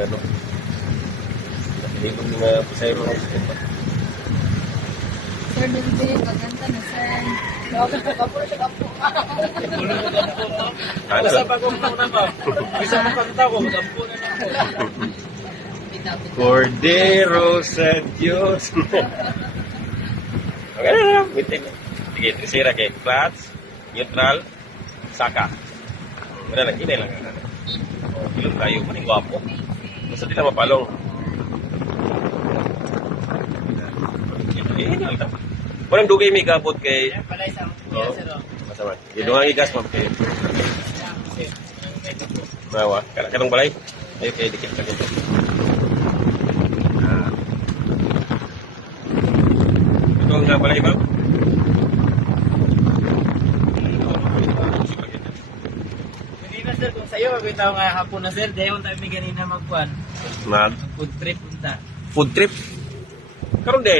ano. Nakilibog mga pasayro ng sistema. Sir Bilby, maganda na sir. Bakit po kapo siya kapo? Basta pa kung muna ba? Bisa makanta ko, magampo na lang ko. Cordero sa Diyos. Okay na lang. Bitin. Sige, trisira kay clutch, neutral, saka. Wala lang, hinay lang. Ilong tayo, maning gwapo. Basta di na mapalong. Hinay lang. Walang dugay may gabot kay... Palay sa Oo. Masama. Yung igas mo kay... Mawa. Kanang balay. Ayun kay dikit ka dito. Ito ang balay ba? Hindi na sir, kung sa'yo, magkita ko nga hapon na sir, dahil tayo may ganina magkuhan. Mag Food trip punta. food trip. Karon de.